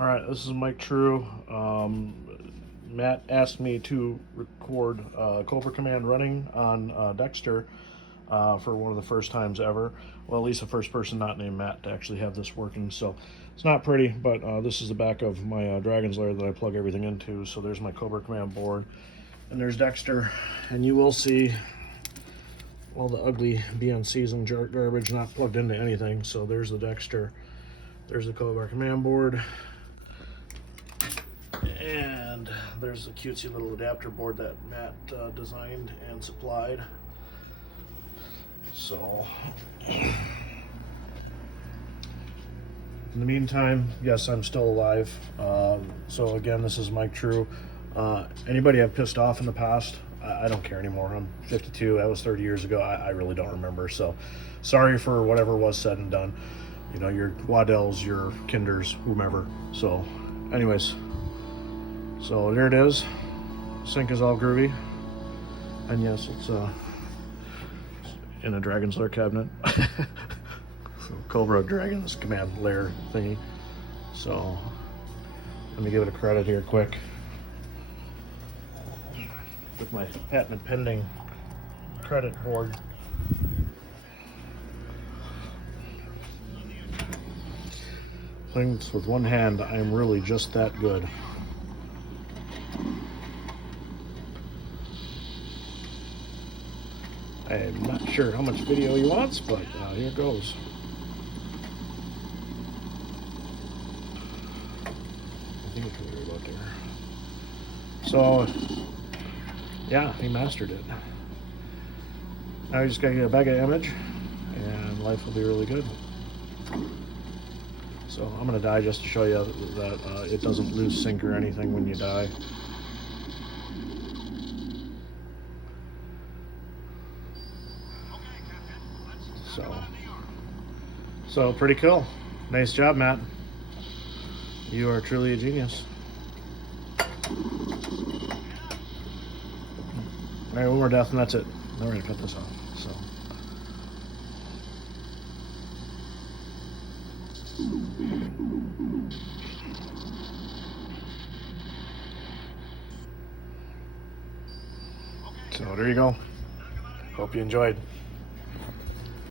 All right, this is Mike Treu. Matt asked me to record Cobra Command running on Dexter for one of the first times ever. Well, at least the first person not named Matt to actually have this working. So it's not pretty, but this is the back of my Dragon's Lair that I plug everything into. So there's my Cobra Command board, and there's Dexter, and you will see all the ugly BNCs and garbage not plugged into anything. So there's the Dexter, there's the Cobra Command board, and there's the cutesy little adapter board that Matt designed and supplied. So in the meantime, yes, I'm still alive. So again, this is Mike Treu. Anybody I've pissed off in the past, I don't care anymore. I'm 52. That was 30 years ago. I really don't remember. So sorry for whatever was said and done. You know, your Waddells, your Kinders, whomever. So anyways, so there it is. Sync is all groovy. And yes, it's in a Dragon's Lair cabinet. So Cobra Dragon's Command Lair thingy. So let me give it a credit here quick with my patent pending credit board. Things with one hand, I'm really just that good. I'm not sure how much video he wants, but here goes. I think it can be about there. So, yeah, he mastered it. Now you just gotta get a Bega image, and life will be really good. So I'm gonna die just to show you that it doesn't lose sync or anything when you die. So pretty cool. Nice job, Matt. You are truly a genius. All right, one more death and that's it. Then we're gonna cut this off. So. So there you go. Hope you enjoyed.